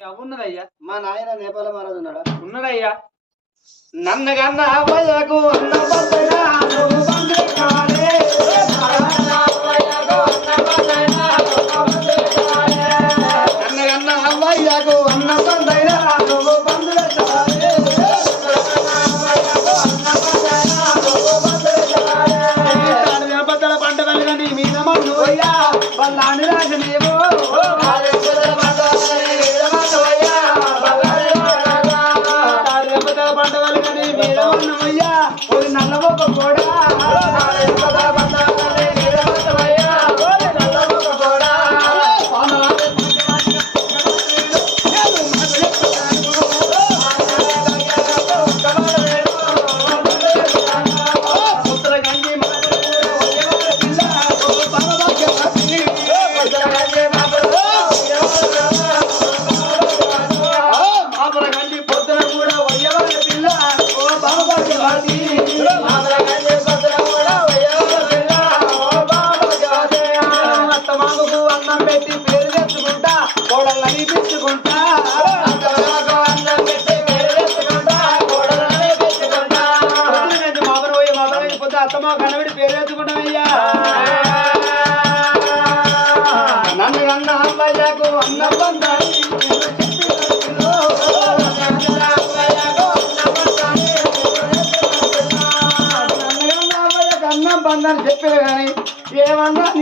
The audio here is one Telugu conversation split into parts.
ఉన్నదయ్యా. మా నాయన నేపాల మహారాజు ఉన్నాడా? ఉన్నదయ్యా. నన్నగన్న అవ్వయ్యకు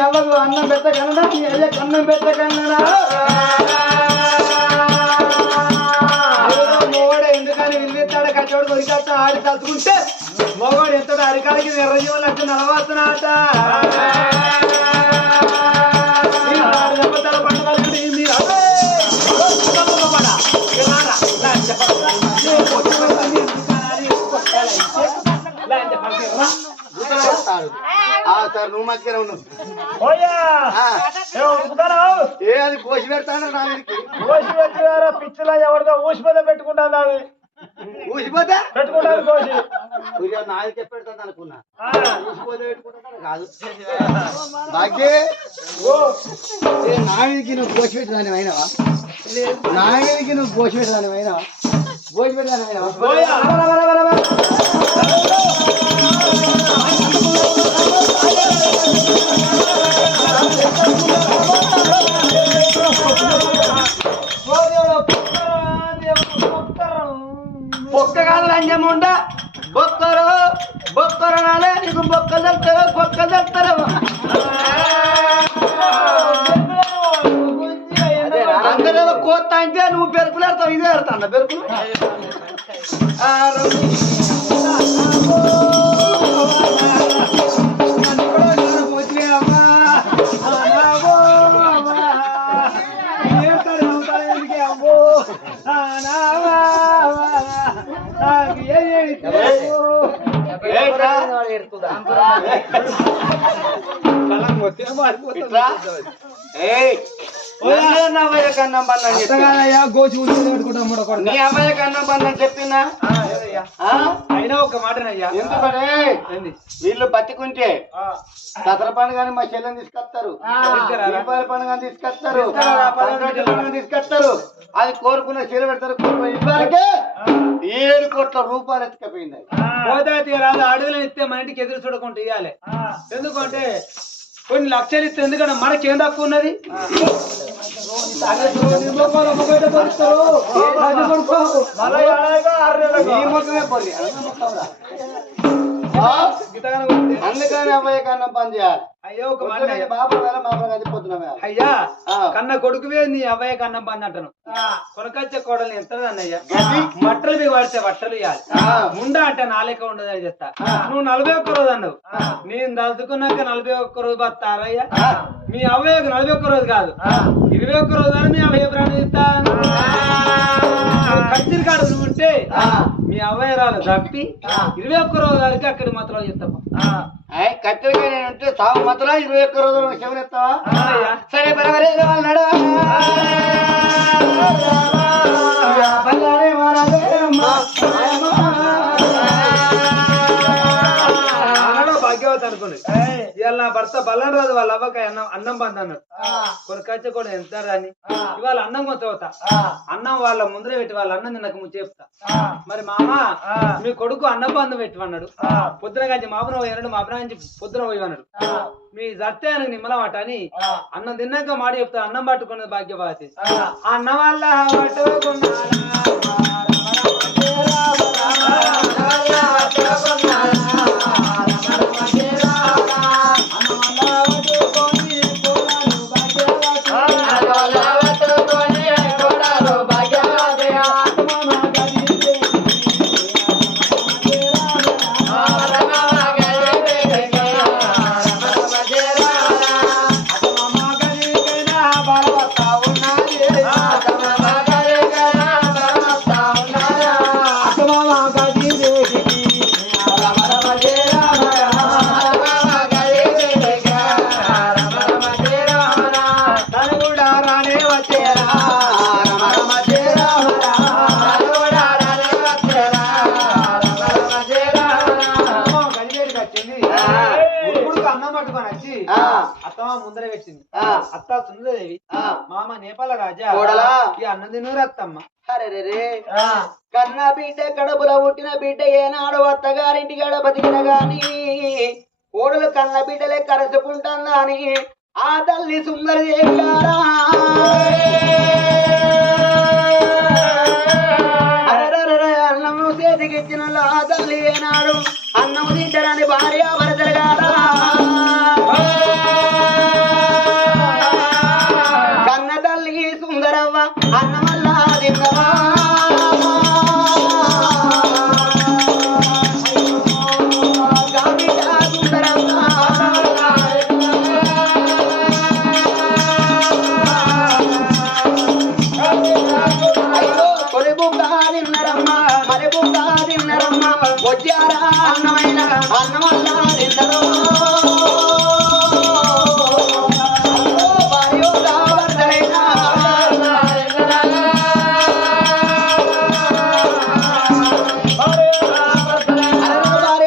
అవ్వకు అన్నం పెట్టకన్నా మీ అయ్యకు అన్నం పెట్టకన్నా మొగోడు ఎందుకని విలువెత్తాడు కచ్చోడు కొరికొస్తా ఆడి తలుచుకుంటే మొగోడు ఎంత అరికాడికి నిర్రజీవులు లక్ష నలవస్తున్నాట సార్ నువ్వు మధ్యలో ఉన్నావు ఏ అది కోసి పెడతాను నా మీదకి? కోసి పెట్టారా పిచ్చిలా ఎవరిదో ఊసిపోతే పెట్టుకుంటాను అది ఊసిపోతే పెట్టుకుంటాను కోసి ఊరికే నాది చెప్పి పెడతాను అనుకున్నా ఊసిపోతే పెట్టుకుంటాను? కాదు. ఏ నువ్వు కోసి పెట్టడానికి అయినావా? నా మీదకి నువ్వు కోసి పెట్టడానికి అయినావా? కోసి పెట్టడానికి అయినావా? లంజముండ బొక్కరు బొక్కరు నాలే నీకు బొక్కలు తెస్తారు బొక్కలు తెస్తారు అందరూ కోత అంటే నువ్వు పెరుకులు ఇదే వెళ్తాను పెరుకులు నా అమ్మాయి కన్నం బంధం చెప్పినా? అయినా ఒక మాటనయ్యా ఎందుకంటే వీళ్ళు బతికుంటే దసరా పండుగని మా చెల్లెని తీసుకొస్తారు? దీపావళి పండుగ తీసుకొస్తారు. తీసుకొస్తారు. అది కోరుకున్న చీర పెడతారు ఏడు కోట్ల రూపాయలు ఎత్తుకపోయింది పోతే రాదు అడవులు ఇస్తే మన ఇంటికి ఎదురు చూడకుండా ఇవ్వాలి ఎందుకంటే కొన్ని లక్షలు ఇస్తే ఎందుకంటే మనకేం తక్కువ ఉన్నది? అందుకని అబ్బాయి కన్నా పని చేయాలి. అయ్యో ఒక మాట బాబు వేళ అబ్బాయి. కన్న కొడుకువే నీ అవ్వయ్య కన్నం బంద్ అంటాను. కొనకొచ్చే కోడలు ఎంత అన్నయ్యా. గది. బట్టలు మీ వాడితే బట్టలు ఇవ్వాలి. ముండ అంటే నాలేక ఉండదు అని చెప్తా. నువ్వు నలభై ఒక్క రోజు అన్నావు. నేను దలుచుకున్నాక నలభై ఒక్క రోజు బతారయ్యా ఆ. మీ అవ్వయ్యకు నలభై ఒక్క రోజు కాదు. ఇరవై ఒక్క రోజు అని మీ అవ్వయ్య ప్రాణం ఇస్తాను కాడు నువ్వు ఉంటే. మీ అవ్వయ్య రాలు తప్పి ఇరవై ఒక్క రోజు వరకు అక్కడ మాత్రం చెప్తాము? కత్తిరిగా నేను ఉంటే సాగు మాత్రం ఇరవై ఒక్క రోజులు శివన్ ఎత్తావా. సరే మారాలే అన్నాడు భాగ్యవత అనుకున్నది ఇవాళ నా భర్త బల్లం రాదు వాళ్ళ అవ్వక అన్నం అన్నం బంద్ అన్నాడు కొరకచ్చ కూడా ఎంత రాని? ఇవాళ అన్నం కొంత అవుతా అన్నం వాళ్ళ ముందర పెట్టి వాళ్ళ అన్నం తినక ముందు చెప్తా. మరి మామ మీ కొడుకు అన్నం బంధం పెట్టమన్నాడు. పొద్దున గంచి మాపున పోయినాడు మాపున గంచి పొద్దున పోయి అన్నాడు. మీ జర్తే అని నిమ్మలమాట అని అన్నం తిన్నాక మాడి చెప్తా అన్నం పట్టుకున్నది భాగ్యపాతి అన్నం అన్నం పట్టుకొని వచ్చి అత్తమ్మ ముందర పెట్టింది. అత్త సుందరదేవి మామ నేపాల రాజా. ఈ అన్నం తినూరు అత్తమ్మ. అరెరెరే. కన్న బిడ్డ కడపుల పుట్టిన బిడ్డ ఏనాడు అత్తగారింటి గడ బతికిన గాని కోడలు కన్న బిడ్డలే కరచుకుంటుందా అని ఆ తల్లి సుందరదేవి గారా. అన్నము చేతికిచ్చిన ఆ తల్లి ఏనాడు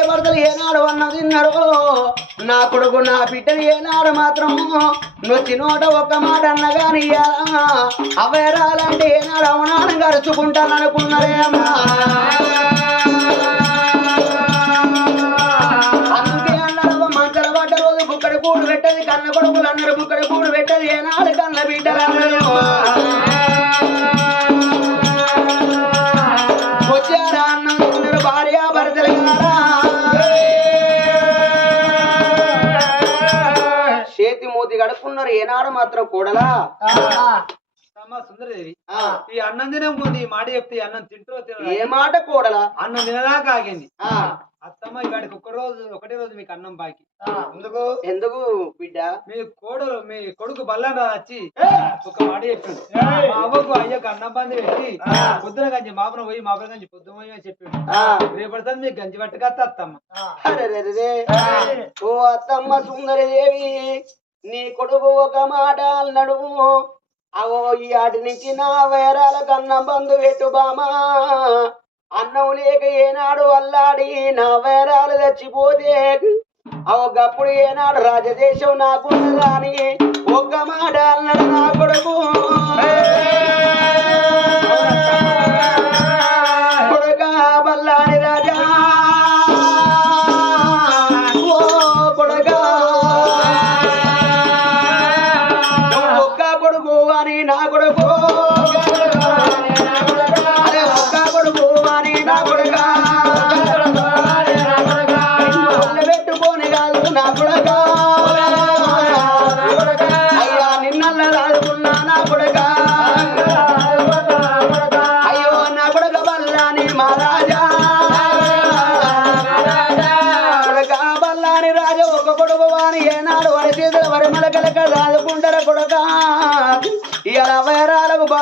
భర్తలు ఏనాడు అన్న తిన్నారో నా కొడుకు నా బిడ్డలు ఏనాడు మాత్రము నొచ్చి నోట ఒక్క మాట అన్నగాని అవేరాలంటే ఏనాడు అవనాన్ని గరుచుకుంటాను అమ్మా. గడుపుకున్నారు ఏనాడు మాత్రం కూడలా? అమ్మ సుందరదేవి ఆ, ఈ అన్నం ముందు ఈ మాట చెప్తే అన్నం తింటూ ఏ మాట కూడలా? అన్నం తినదాకా ఆగింది. ఆ, అత్తమ్మ ఇవాడికి ఒక్క రోజు ఒకటే రోజు మీకు అన్నం బాకి. ఎందుకు? ఎందుకు బిడ్డ? మీ కోడలు మీ కొడుకు బల్లం వచ్చి ఒక మాట చెప్పిండు. మా అవ్వకు అయ్యకు అన్నం బంది పెట్టి పొద్దున గంజి మాపన పోయి మాపన గంజి పొద్దున పోయి అని చెప్పిండు. ఆ, రేపటి మీకు గంజి పట్టుకొస్తా అత్తమ్మ. ఓ అత్తమ్మ సుందరి దేవి నీ కొడుకు ఒక మాట నడువు అవో ఈ ఆటి నుంచి నా వేరాల కన్నం బంధు పెట్టు బామా. అన్నం లేక ఏనాడు అల్లాడి నా వేరాలు చచ్చిపోతే. ఒకప్పుడు గప్పుడు ఏనాడు రాజదేశం నాకున్నదాని. ఒక్క మాట అన్నాడు నా కొడుకు.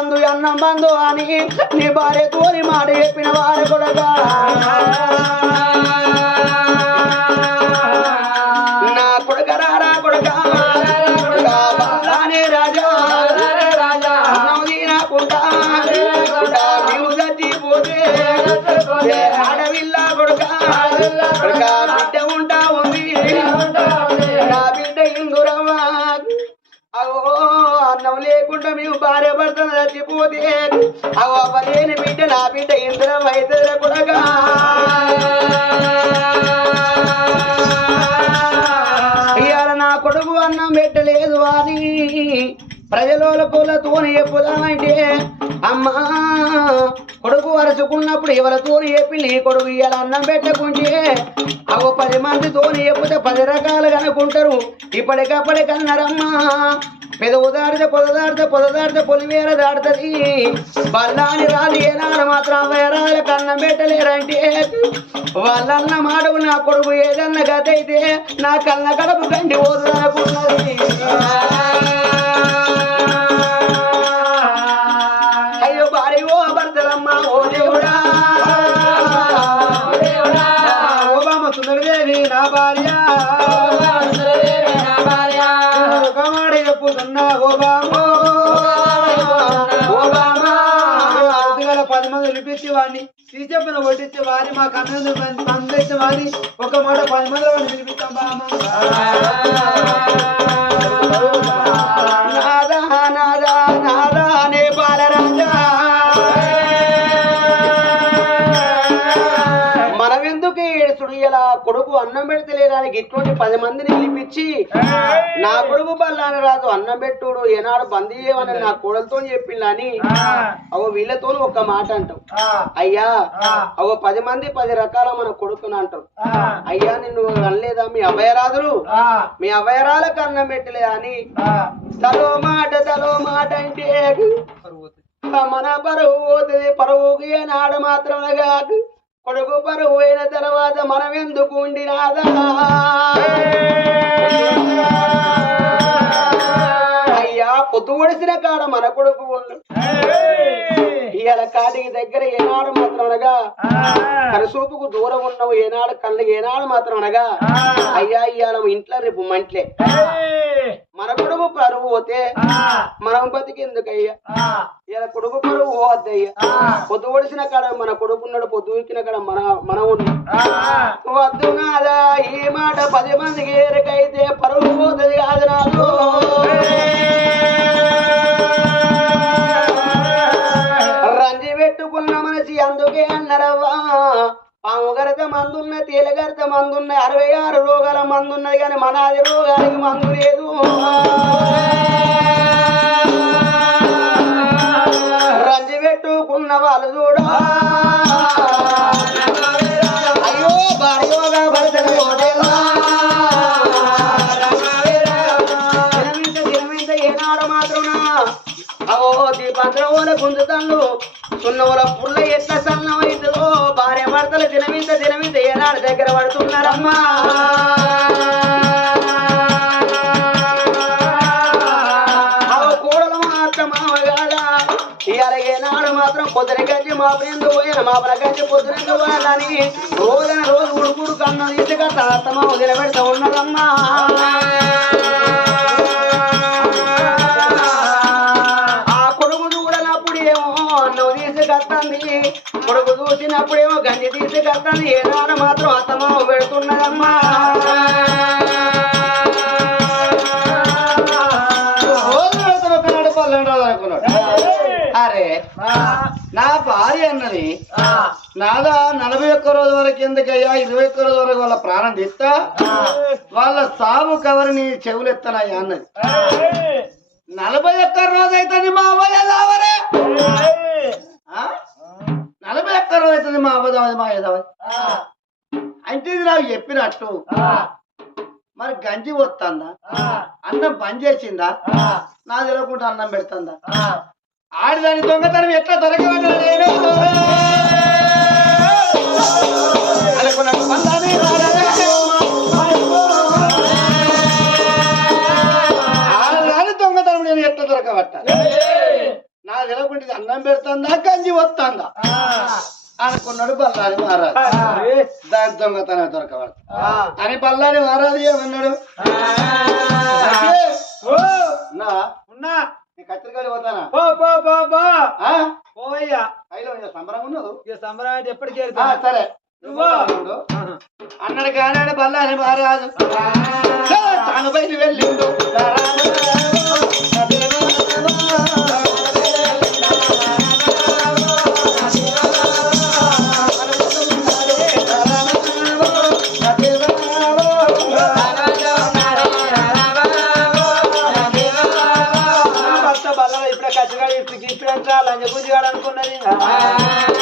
బంధు అన్నం బంధు అని నీ భార్య తోని మాట చెప్పిన వారు కూడా నా కొడుక కొడుక. రాజా. అన్నం కొడుక మేము భార్య భర్తను చచ్చిపోతే అవ్వలేని బిడ్డ నా బిడ్డ ఇంద్రం అయితే కొడగా ఇవాళ నా కొడుకు అన్నం పెట్టలేదు అని ప్రజల పూలతోని చెప్పుదామంటే అమ్మా కొడుకు వరుసుకున్నప్పుడు ఎవరితోని చెప్పి నీ కొడుకు ఇవాళ అన్నం పెట్టకుంటే అవ పది మందితోని చెప్పితే పది రకాలుగా అనుకుంటారు. ఇప్పటికప్పటికన్నారమ్మా పెదవు దాడితే పొద దాడితే పొద దాడితే పొలిమేర దాడుతుంది బల్లాని రాలి ఏనాడు మాత్రం వేరాలు కన్నం పెట్టలేరంటే వాళ్ళన్న మాటకు నా కొడుకు ఏదన్న గత అయితే నా కన్న కడుపు కండి ఓదు అనుకున్నది నా భార్య. ఒక చెప్పుతున్నా ఓబామో పది మంది పిలిపించి వాడిని చెప్పిన వారి మా కన్ను పంపించి వారి ఒక మాట పది మంది వాడిని బామ్మ. కొడుకు అన్నం పెడతలేదానికి. ఇటువంటి పది మందిని పిలిపించి నా కొడుకు బల్లాని రాదు అన్నం పెట్టుడు ఏనాడు బందీ చేయమని నా కోడలతో చెప్పిందని. అవ వీళ్ళతో ఒక్క మాట అంటావు. అయ్యా అవ పది మంది పది రకాల మన కొడుకుని అంటావు. అయ్యా నిన్ను అనలేదా? మీ అభయరాదులు? మీ అభయరాలకు అన్నం పెట్టలే అని. తలో మాట తలో మాట అంటే మన పరువు పోతుంది పరువుకి ఏనాడు మాత్రమేగా కొడుకు పరువు అయిన తర్వాత మనం ఎందుకు ఉండినాదా? అయ్యా పొత్తు ఒడిసిన కాడ మన కొడుకు ఇవాళ కాటికి దగ్గర ఏనాడు మాత్రం అనగా కరసూపుకు దూరం ఉన్నావు ఏనాడు కళ్ళకి ఏనాడు మాత్రం అనగా అయ్యా ఇవాళ ఇంట్లో రేపు మంట్లే. మన కొడుకు పరువు పోతే మనం బతికెందుకయ్యా? ఇలా కొడుకు పరువు పోవద్దయ్యా. పొద్దు ఒడిసిన కాడ మన కొడుకున్నాడు పొద్దు ఎక్కిన కాడ మన మన ఉన్నాడు వద్దు నాదా ఈ మాట పది మందికి ఏరికైతే కానీ మనాది రోగానికి మందు లేదు. రంజి పెట్టుకున్న వాళ్ళు చూడ. అయ్యో భార్యోగా భర్తలు ఓడేలా. దినమింత పుల్ల ఎట్ల సన్నమైతుందో. భార్య భర్తలు దినమింత దినమింత ఏనాడు దగ్గర పడుతున్నారమ్మా. మాత్రం పొద్దున గంజి మా ప్రేందు పోయిన మా ప్రగంజి పొద్దున పోయాలని రోజున రోజు ఉడుకుడు కన్న తీసుగా తాతమ్మ వదిలబెడతా ఉన్నదమ్మా. కొడుకు చూసినప్పుడేమో గంజి తీసి కట్టని ఏనాడు మాత్రం అత్తమ్మ పెడుతున్నదమ్మా. నా భార్య అన్నది నాదా నలభై ఒక్క రోజు వరకు ఎందుకయ్యా? ఇరవై ఒక్క రోజు వరకు వాళ్ళ ప్రాణం తీస్తా? వాళ్ళ సాగు కవరిని చెవులు ఎత్తనయ్యా అన్నది. నలభై ఒక్క రోజు అవుతుంది మా అవ్వయ్య దావరే ఆ? నలభై ఒక్క రోజు అవుతుంది మా అవ్వదావది మా యదావది. అంటే ఇది నాకు చెప్పినట్టు మరి గంజి వస్తుందా అన్నం పని చేసిందా? నా తెలియకుండా అన్నం పెడుతుందా? ఆడిదాని దొంగతనం ఎట్లా దొరకబడ్డా నేను. ఆడదాని దొంగతనం నేను ఎట్లా దొరకబట్టాలి నా ఇది అన్నం పెడుతుందా గంజి వస్తుందా? అనుకున్నాడు బల్లాని మహారాజు. దాని దొంగతనం దొరకబడతా అని బల్లాని మహారాజు ఏమన్నాడు? నా ఉన్నా. కత్తిరికాయలు పోతానా? పో పో పో పో. ఆ? పోయ్యా అయిలో కొంచెం సంబరంగా ఉన్నదు. ఇక సంబరాన్ని ఎప్పటికీ ఆ, వెళ్తా సరే. నువ్వు ఉండు. అన్నాడు కానాడు బల్లాని మహారాజు తాను బయలు వెళ్ళిండు. బల్ల అనుకున్నది